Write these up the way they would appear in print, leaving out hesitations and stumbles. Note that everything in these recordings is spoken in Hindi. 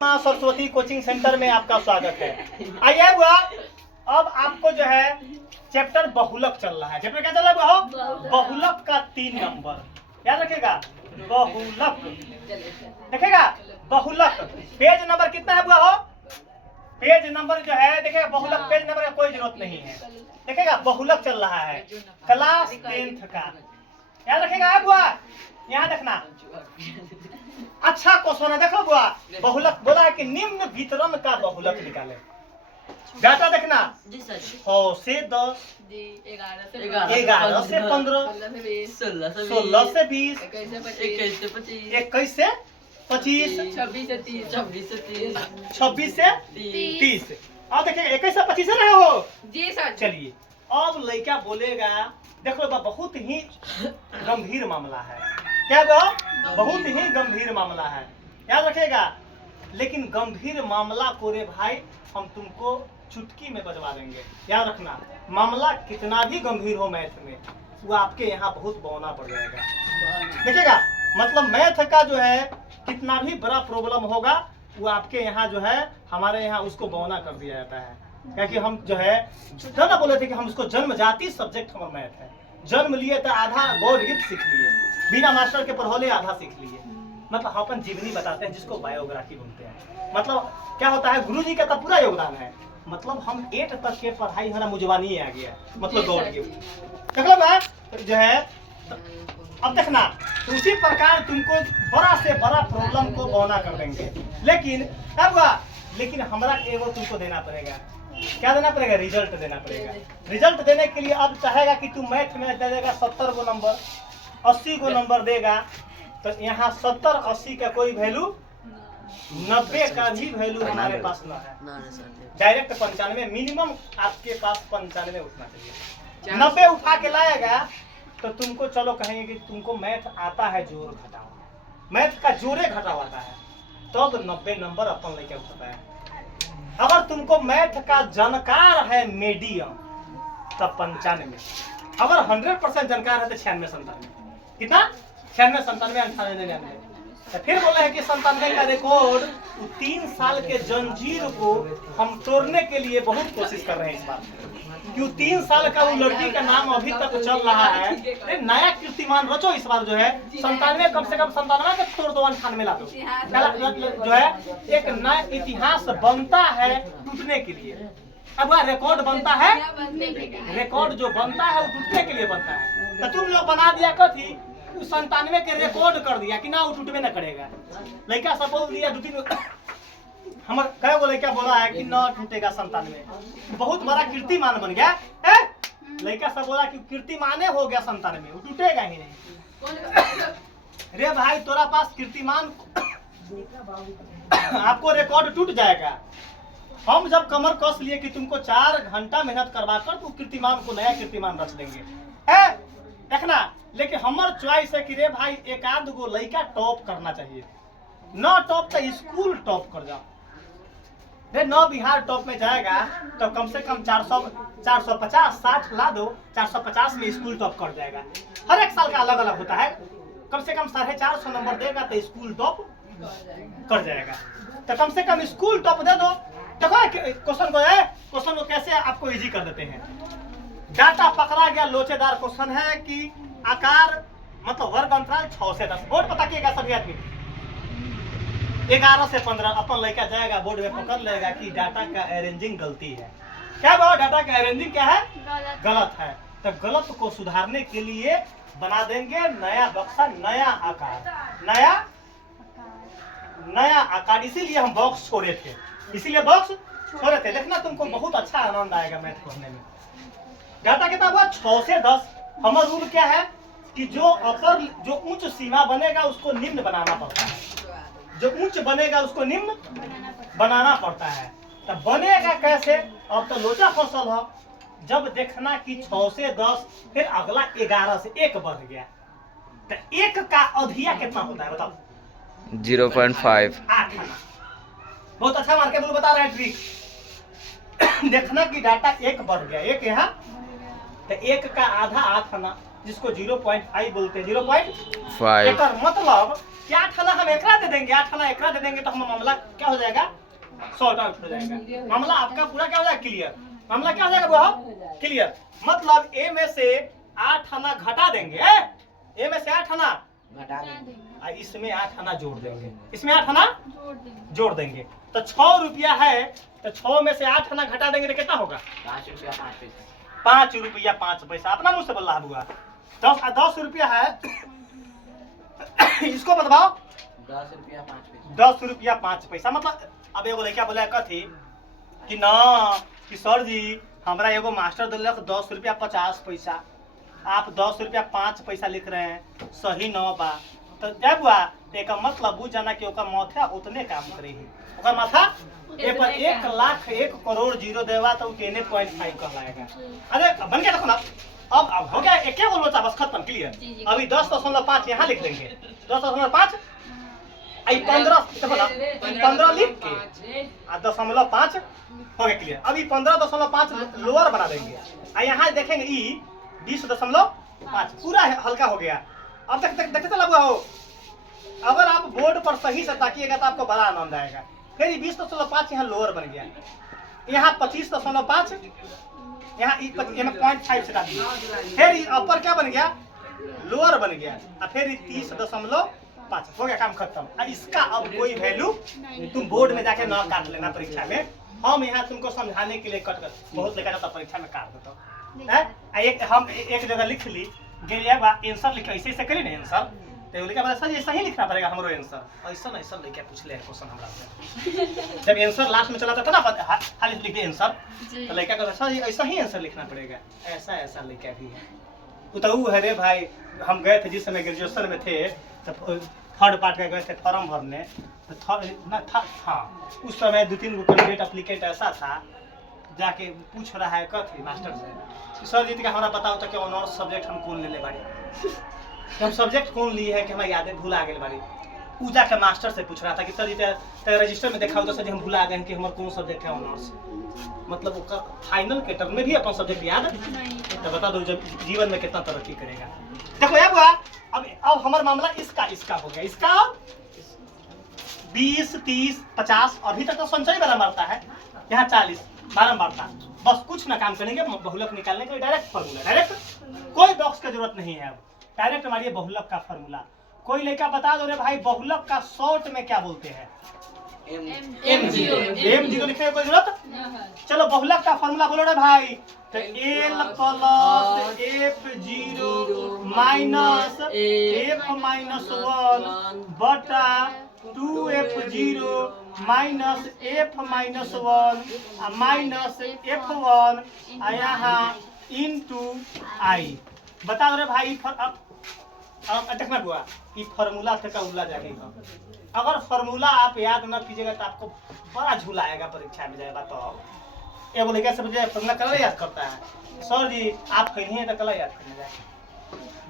माँ सरस्वती कोचिंग सेंटर में आपका स्वागत है। आइए बुआ, अब आपको जो है चैप्टर बहुलक चल रहा है। चैप्टर क्या चल रहा है बुआ? बहुलक का 3 नंबर याद रखेगा। बहुलक देखेगा। बहुलक पेज नंबर कितना है बुआ? हो पेज नंबर जो है देखेगा। बहुलक पेज नंबर का कोई जरूरत नहीं है। देखेगा बहुलक चल रहा है क्लास 10th का। याद रखेगा बुआ। यहाँ देखना अच्छा क्वेश्चन है। देखो बुआ, बहुलक बोला है कि निम्न वितरण का बहुलक निकाले। डाटा देखना 100 से 10, 11 से 15, 16 से 20, 21 से 25, 26 से 30। अब देखिए 21 से 25 है ना हो जी सर। चलिए अब लड़का बोलेगा। देखो बहुत ही गंभीर मामला है। क्या बहुत ही गंभीर मामला है, याद रखेगा। लेकिन गंभीर मामला को रे भाई हम तुमको चुटकी में बजवा देंगे। याद रखना, मामला कितना भी गंभीर हो मैथ में वो आपके यहाँ बहुत बौना पड़ जाएगा। देखिएगा मतलब मैथ का जो है कितना भी बड़ा प्रॉब्लम होगा वो आपके यहाँ जो है हमारे यहाँ उसको बौना कर दिया जाता है। क्योंकि हम जो है ना बोले थे कि हम उसको जन्मजाति सब्जेक्ट हमारा मैथ है। जन्म लिए तो आधा गॉड गिफ्ट सीख लिए, बिना मास्टर के पढ़ौले आधा सीख लिए। मतलब हम अपन जीवनी बताते हैं जिसको बायोग्राफी बोलते हैं। मतलब क्या होता है गुरुजी का तो पूरा योगदान है। मतलब हम 8 तक के पढ़ाई हमारा मुजवानी आ गया, मतलब गॉड गिफ्ट मतलब जो है। अब देखना उसी प्रकार तुमको बड़ा से बड़ा प्रॉब्लम को बौना कर देंगे। लेकिन अब लेकिन हमारा एगो तुमको देना पड़ेगा। क्या देना पड़ेगा? रिजल्ट देना पड़ेगा। रिजल्ट देने के लिए अब चाहेगा कि तुम मैथ में दे देगा 70 को नंबर, 80 को नंबर देगा। तो यहाँ 70 80 का कोई वैल्यू, 90 का भी वैल्यू हमारे पास न है। डायरेक्ट 95 मिनिमम आपके पास 95 उठना चाहिए। 90 उठा के लाएगा तो तुमको चलो कहेंगे कि तुमको मैथ आता है जोड़ घटाओ, मैथ का जोड़े घटाओ आता है, तब तो 90 नंबर अपन लेके उठता है। अगर तुमको मैथ का जानकार है मीडियम तब 95, अगर 100% जानकार है तो 96 97। कितना? 96 97 98 99। तो फिर बोले हैं कि 97 का रिकॉर्ड 3 साल के जंजीर को हम तोड़ने के लिए बहुत कोशिश कर रहे हैं इस बार। क्यों 3 साल का वो लड़की का नाम अभी तक चल रहा है। नया कीर्तिमान रचो इस बार जो है 97, कम से कम 97 का तोड़ दो, 98 ला दो। जो है एक नया इतिहास बनता है टूटने के लिए। अब वह रिकॉर्ड बनता है, रिकॉर्ड जो बनता है वो टूटने के लिए बनता है। तो तुम लोग बना दिया कथी 97 के रिकॉर्ड कर दिया कि ना वो टूटबे न करेगा। लड़का सब बोल दिया 2-3 हम कई गो लड़का बोला है कि न टूटेगा 97। बहुत बड़ा कीर्तिमान बन गया। लड़का सब बोला कि कीर्तिमाने हो गया 97, वो टूटेगा ही नहीं। रे भाई तोरा पास कीर्तिमान आपको रिकॉर्ड टूट जाएगा। हम जब कमर कस लिए कि तुमको 4 घंटा मेहनत करवा कर तो कीर्तिमान को नया कीर्तिमान रच देंगे। देखना लेकिन हमार चॉइस है कि रे भाई एक आध गो लड़का टॉप करना चाहिए। न टॉप तो स्कूल टॉप कर जाओ। रे न बिहार टॉप में जाएगा तो कम से कम 450 60 ला दो, 450 में स्कूल टॉप कर जाएगा। हर एक साल का अलग अलग होता है। कम से कम 450 नंबर देगा तो स्कूल टॉप कर जाएगा। तो कम से कम स्कूल टॉप दे दो। देखो क्वेश्चन को कैसे आपको इजी कर देते हैं। डाटा पकड़ा गया लोचेदार क्वेश्चन है कि आकार मतलब वर्ग अंतराल 6 से 10। बोर्ड पता किएगा सभी आदमी 11 से 15 अपन लड़का जाएगा बोर्ड में पकड़ लेगा कि डाटा का अरेंजिंग गलती है। क्या बाबा डाटा का अरेंजिंग क्या है? गलत है। तो गलत को सुधारने के लिए बना देंगे नया बक्सा, नया आकार, नया आकार। इसीलिए हम बॉक्स छोड़े थे, इसीलिए बॉक्स छोड़े थे। देखना तुमको बहुत अच्छा आनंद आएगा मैथ पढ़ने में। डाटा कितना हुआ? 6 से 10। हमारा रूल क्या है कि जो उच्च सीमा बनेगा उसको निम्न बनाना पड़ता है। जो उच्च बनेगा उसको निम्न बनाना पड़ता है। तो बनेगा कैसे? अब तो लोचा फसल हो। जब देखना कि 6 से 10 फिर अगला 11 से 1 बढ़ गया तो 1 का अधिया कितना होता है बताओ? 0.5। 8 आना। बहुत अच्छा मार्के बोल बता रहे हैं ट्रिक। देखना कि डाटा 1 बढ़ गया, 1 यहाँ तो 1 का आधा 8 आना। जिसको 0.5 बोलते हैं। 0.5 5 मतलब कि 8 आना हम एकरा दे देंगे, 8 आना एकरा दे देंगे तो हम मामला क्या हो जाएगा, सॉर्ट आउट हो जाएगा। मामला आपका पूरा क्या हो जाएगा, क्लियर। मामला क्या हो जाएगा बुआ, क्लियर। मतलब ए में से 8 आना घटा देंगे, ए में से 8 आना घटा देंगे, इसमें 8 आना जोड़ देंगे, इसमें 8 आना जोड़ देंगे। तो 6 रुपया है, तो 6 में से 8 आना घटा देंगे तो कितना होगा, 5 रुपया 5 पैसा। 5 रुपया 5 पैसा। अपना मुंह से बोल रहा बुआ। 10 रुपया है इसको बताओ, 10 रुपया 5 पैसा। 10 रुपया 5 पैसा। मतलब अब एगो लड़का बोला कथी कि ना कि सर जी हमरा एगो मास्टर दिलक 10 रुपया 50 पैसा, आप 10 रुपया 5 पैसा लिख रहे हैं, सही न बा। तो जब हुआ एक मतलब बुझ जाना कि ओकर माथा उतने काम करे है, ओकर माथा ए पर 1 लाख 1 करोड़ जीरो देवा तो 10.5 कहलाएगा। अरे बन गया देखो ना, अब हो गया एक बोल बचा बस खत्म, क्लियर। अभी 10.5 यहाँ लिख देंगे, 10.5 आई 15 देखो ना, 15 लिख के आ 0.5 हो गया, क्लियर। अभी 15.5 लोअर बना देंगे और यहाँ देखेंगे ई 20.5 पूरा हल्का हो गया। अब तक देखते चला हुआ हो, अगर आप बोर्ड पर सही से ताकिएगा तो आपको बड़ा आनंद आएगा। फिर 20.5 यहाँ लोअर बन गया, यहाँ 25.5, यहाँ 0.5 से काट दिया, फिर अपर क्या बन गया, लोअर बन गया, और फिर 30.5 हो गया, काम खत्म। इसका अब कोई वैल्यू तुम बोर्ड में जाके ना काट लेना परीक्षा में, हम यहाँ तुमको समझाने के लिए कट कर बहुत लेकर जाता परीक्षा में काट देता हूँ। हम एक जगह लिख ली आंसर लिखे, ऐसे ऐसे करी ना आंसर, तो लिखा बोला सर ऐसा ही लिखना पड़ेगा हमरो आंसर। ऐसा ऐसा लेके पूछ ले क्वेश्चन हमरा से, जब आंसर लास्ट में चला था ना खाली लिख दे आंसर, तो लड़का कहता सर ऐसा ही आंसर लिखना पड़ेगा, ऐसा ऐसा लड़का भी है। तो वो है रे भाई, हम गए थे जिस समय ग्रेजुएशन में थे, तो थर्ड पार्ट में गए थे फॉर्म भरने, तो हाँ उस समय 2-3 गो कैंडिडेट एप्लीकेंट ऐसा था, जाके पूछ रहा है कथी मास्टर से, सर जी का हमारा बताओ तो कि ऑनर्स सब्जेक्ट हम कौन ले बाड़ी, हम सब्जेक्ट कौन लिए है कि हमारी यादें भूला गए बाड़ी। ऊ जाके मास्टर से पूछ रहा था कि सर जी रजिस्टर में देखा तो सर जी हम भूला गए हैं कि हमारा कौन सब्जेक्ट है ऑनर्स। मतलब उसका फाइनल के टर्म में भी अपन सब्जेक्ट याद, तो बता दो जब जीवन में कितना तरक्की करेगा। देखो यार हुआ, अब हमारा मामला इसका हो गया, इसका 20, 30, 50 अभी तक तो संचय वाला मारता है, यहाँ 40 बारंबारता। बस कुछ ना काम करेंगे, बहुलक निकालने का डायरेक्ट फार्मूला, डायरेक्ट, कोई बॉक्स की जरूरत नहीं है। अब डायरेक्ट हमारी बहुलक का फार्मूला। कोई लेकर बता दो रे भाई बहुलक का शॉर्ट में क्या बोलते हैं, M0 लिखने की कोई जरूरत। चलो बहुलक का फार्मूला बोलो रे भाई, तो L plus F0 minus F-1 बटा 2F0 minus F-1 minus F1 यहाँ इंटू आई। बता दो रे भाई, अब देखना हुआ कि फार्मूला से का उल्ला जाएगा। अगर फार्मूला आप याद न कीजिएगा तो आपको बड़ा झूला आएगा परीक्षा में जाएगा। तो एगो लेकर समझे फार्मूला कल याद करता है, सर जी आप कहीं हैं तो कल याद करने जाए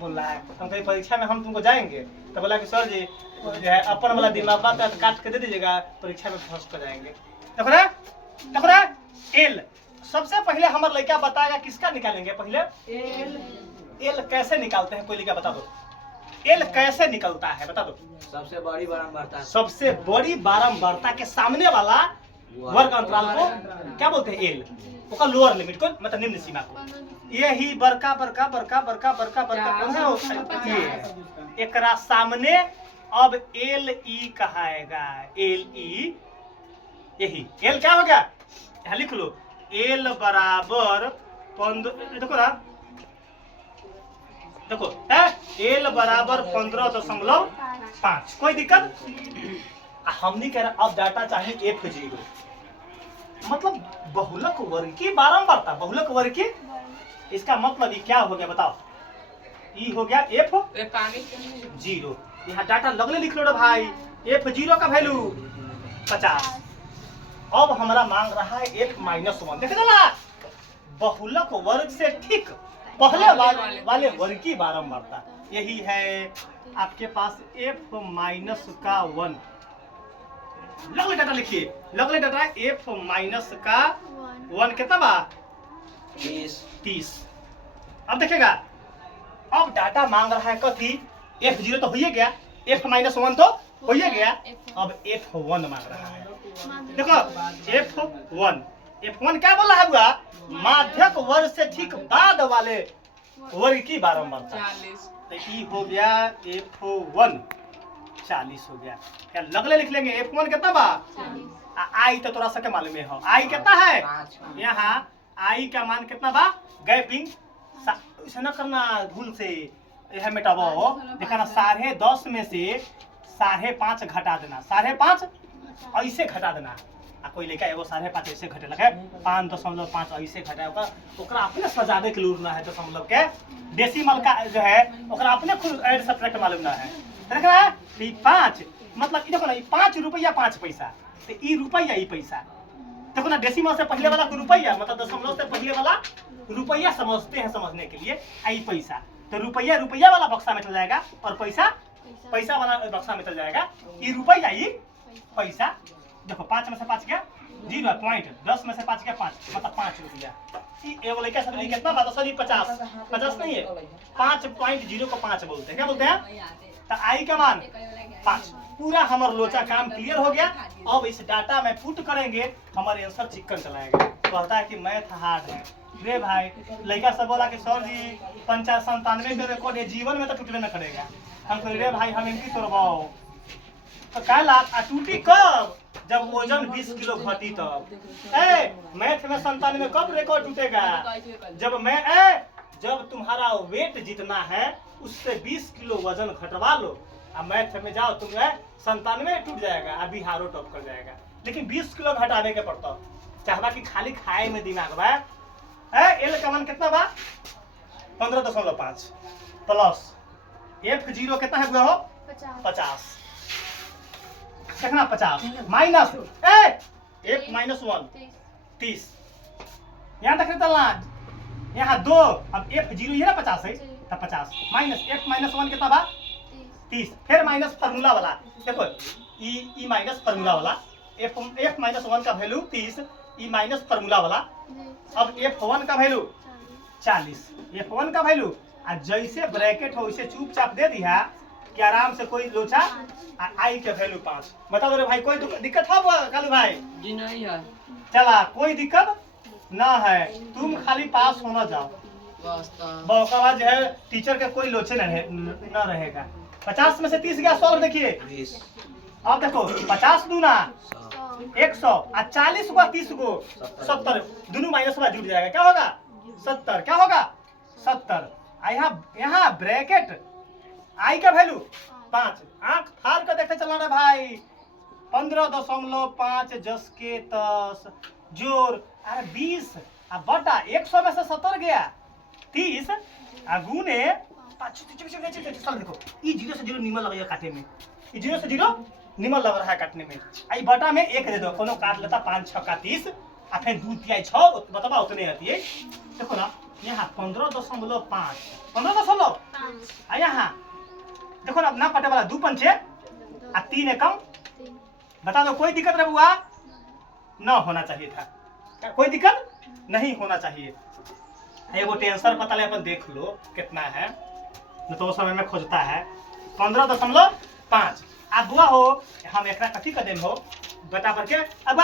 बोल रहा है। हम कहीं परीक्षा में हम तुमको जाएंगे तो बोला कि सर जी जो है अपन वाला दिमाग बात है तो काट के दे दीजिएगा, परीक्षा में फर्स्ट हो जाएंगे। देखो ना एल सबसे पहले हमारे लड़का बताएगा किसका निकालेंगे पहले, एल कैसे निकालते हैं, कोई लिखा बता दो, एल कैसे निकलता है बता दो। सबसे बड़ी बारंबारता, सबसे बड़ी बारंबारता के सामने वाला वर्ग अंतराल को क्या बोलते हैं, एल। उसका लोअर लिमिट को मतलब निम्न सीमा को, यही बड़का बड़का बड़का बड़का बड़का बड़का कौन है ये एकरा सामने। अब एल ई कहाएगा, एल ई, यही एल क्या हो गया, यहाँ लिख लो, एल बराबर 15, देखो ना देखो एल बराबर 15.5। कोई दिक्कत, हमने कह रहा अब डाटा चाहिए F0, मतलब बहुलक वर्ग की बारंबारता, बहुलक वर्ग की। इसका मतलब ये क्या हो गया बताओ, ये हो गया F0। यहाँ डाटा लगले लिख लो भाई, F0 का वैल्यू 50। अब हमारा मांग रहा है F-1, देखे ना बहुलक वर्ग से ठीक पहले वाले वर्ग की बारंबारता, यही है आपके पास F-1। लगले डाटा लिखिए, लगले डाटा F-1 कितना बा 30। 30। अब देखेगा अब डाटा मांग रहा है कथी, F0 तो हो ही गया, F-1 तो हो ही गया, अब F1 मांग रहा है। देखो F1 क्या बोला है बुआ, माध्यक वर्ग से ठीक बाद वाले वर्ग की बारंबारता। 40। तो ई हो गया F1 40 हो गया। क्या लगले लिख लेंगे F1 कितना बा, आई तो थोड़ा सा के मालूम है, आई कितना है 5 यहाँ, आई का मान कितना बा, गैपिंग ऐसा ना करना भूल से, यह मिटाबो देखा ना, 10.5 में से 5.5 घटा देना, 5.5 ऐसे घटा देना, आ कोई लेके एगो 5.5 ऐसे घटे लगे, 5.5 ऐसे घटाएगा, ओकरा अपने सजावे के लूरना है, दशमलव के डेसिमल का जो है ओकरा अपने खुद ऐड सब्ट्रैक्ट मालूम ना है। देख रहा है 5 मतलब देखो ना, 5 रुपया 5 पैसा, तो ई रुपया ई पैसा, देखो ना डेसिमल से पहले वाला रुपया मतलब दशमलव से पहले वाला रुपया समझते हैं, समझने के लिए आई पैसा, तो रुपया वाला बक्सा में चल जाएगा और पैसा वाला बक्सा में चल जाएगा, ये रुपया ई पैसा। देखो 5 में से 5 गया 0 पॉइंट, 10 में से 5 गया 5 मतलब 5 रुपया। एगो लड़का सब कितना बात सॉरी 50 नहीं है, 5.0 को 5 बोलते हैं, क्या बोलते हैं, तो आई का मान 5। पूरा हमारा लोचा काम क्लियर हो गया। अब इस डाटा में पुट करेंगे, हमारे आंसर चिकन चलाएगा। कहता है कि मैथ हार्ड है रे भाई, लड़का सब बोला कि सर जी 95 के रिकॉर्ड ये जीवन में तो टूटबे न करेगा। हम कह रे भाई हम इनकी तोड़वाओ, तो कहला टूटी कब, जब वजन 20 किलो घटी तब। मैथ में 97 कब रिकॉर्ड टूटेगा, जब तुम्हारा वेट जितना है उससे 20 किलो वजन घटवा लो, अब मैथ में जाओ तुम्हें 97 टूट जाएगा, अभी हारो टॉप कर जाएगा। लेकिन 20 किलो घटाने के पड़ता, चाहबा कि खाली खाए में दिमाग बा। एल का मान कितना बा 15.5 प्लस F0 कितना है हो 50 देखना 50 माइनस F-1 30, यहाँ तक निकलना, यहाँ 2, अब F0 ये ना 50 है तो 50 माइनस F-1 कितना बा 30, फिर माइनस फार्मूला वाला, देखो ई माइनस फार्मूला वाला, F-1 का वैल्यू 30, ई माइनस फार्मूला वाला, अब F1 का वैल्यू 40, F1 का वैल्यू जैसे ब्रैकेट हो वैसे चुपचाप दे दिया कि आराम से कोई लोचा, आई के वैल्यू 5। बता दो रे भाई, कोई दिक्कत है कालू भाई? जी नहीं है। चला कोई दिक्कत ना है, तुम खाली पास होना जाओ, उसका बाद जो है टीचर के कोई लोचे न रहेगा। 50 में से 30 गया, सॉल्व देखिए। अब देखो 50 दूना 100 और 40 को 30 को 70, दोनों माइनस में जुड़ जाएगा, क्या होगा 70, क्या होगा 70। यहाँ ब्रैकेट आई का वैल्यू 5, आंख फाड़ कर देखते चलाना भाई, 15.5 जस के 10 जोड़ 20 बटा 100 में से 70 गया 30 गुने 5। देखो ये 0 से 0 निमल लग काटे में, ये 0 से 0 निमल लग रहा है काटने में, आई बटा में 1 दे दो, कोनो काट लेता 5 6 का 30 और फिर 2 तिहाई 6 बताओ उतने आती है। देखो ना यहाँ 15.5 15.5 यहाँ देखो ना, ना पटे वाला 2 पंचे और 3 एकम, बता दो कोई दिक्कत रहा हुआ ना होना चाहिए था, कोई दिक्कत नहीं होना चाहिए। एगो टेंसर पता ले अपन देख लो कितना है, न तो समय में खोजता है 15.5। अब बुआ हो हम एक कथी कर देम हो बता करके, अब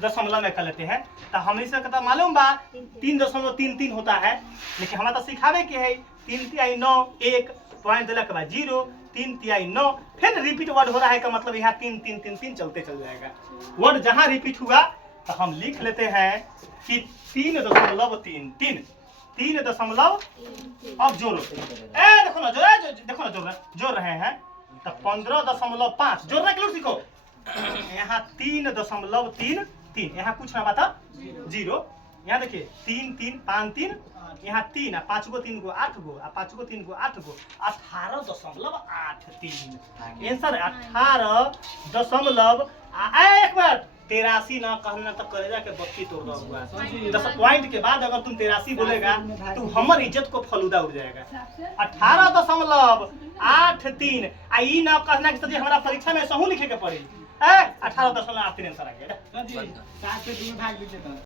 दशमलव में कर लेते हैं, तो हमने से कता मालूम बा 3.33 होता है, लेकिन हमारा तो सिखावे के है 3 तिहाई 9 1 पॉइंट दिला के बाद 0 3 तिहाई 9, फिर रिपीट वर्ड हो रहा है का मतलब यहाँ 3 3 3 3 चलते चल जाएगा। वर्ड जहाँ रिपीट हुआ तो हम लिख लेते हैं कि 3.33 3 अब जोड़ो, देखो ना जोड़ रहे हैं तो 15.5 जोड़ना के लोग सीखो। यहाँ 3.33, यहाँ कुछ ना बता 0, यहाँ देखिए 3 3 5 3, यहाँ 3 और 5 को 3 को 8 गो और 5 को 3 को 8 गो 18.83 आंसर 18. एक बार 83 ना कहना तो करेगा के बत्ती तोड़ दूंगा। 10 पॉइंट के बाद अगर तुम 83 बोलेगा तो हमारी इज्जत को फलूदा उड़ जाएगा। 18.83 आई ना कहना कि सर हमारा परीक्षा में सहू लिखे के पड़ी 18.83 आंसर आ गया।